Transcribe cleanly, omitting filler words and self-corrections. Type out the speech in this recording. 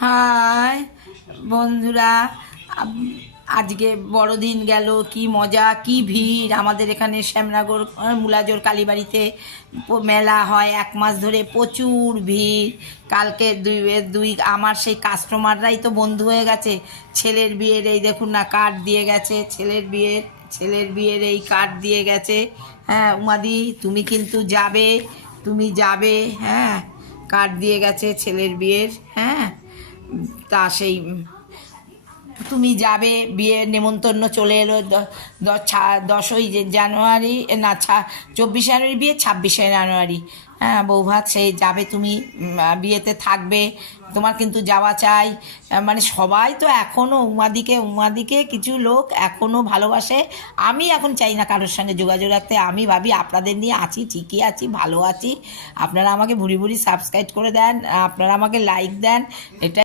High বন্ধুরা, আজকে বড়দিন গেল, কি মজা, কি ভিড়। আমাদের এখানে শ্যামনগর মুলাজোর কালীবাড়িতে মেলা হয় 1 মাস ধরে, প্রচুর ভিড়। কালকে দুই আমার সেই কাস্টমাররাই তো বন্ধু হয়ে গেছে। ছেলের বিয়ের এই দেখুন না, কার্ড দিয়ে গেছে। ছেলের বিয়ের এই কার্ড দিয়ে গেছে। হ্যাঁ উমাদি, তুমি কিন্তু যাবে, তুমি যাবে। হ্যাঁ, কার্ড দিয়ে গেছে ছেলের বিয়ের। হ্যাঁ, তা সেই তুমি যাবে, বিয়ের নেমন্তন্ন চলে এলো। 10ই জানুয়ারি, না 24 জানুয়ারি বিয়ে, 26 জানুয়ারি। হ্যাঁ, বৌভাত সেই যাবে তুমি, বিয়েতে থাকবে। তোমার কিন্তু যাওয়া চাই। মানে সবাই তো এখনও উমাদিকে কিছু লোক এখনও ভালোবাসে। আমি এখন চাই না কারোর সঙ্গে যোগাযোগ রাখতে। আমি ভাবি আপনাদের নিয়ে আছি, ঠিকই আছি, ভালো আছি। আপনারা আমাকে ভুরি ভুরি সাবস্ক্রাইব করে দেন, আপনারা আমাকে লাইক দেন, এটা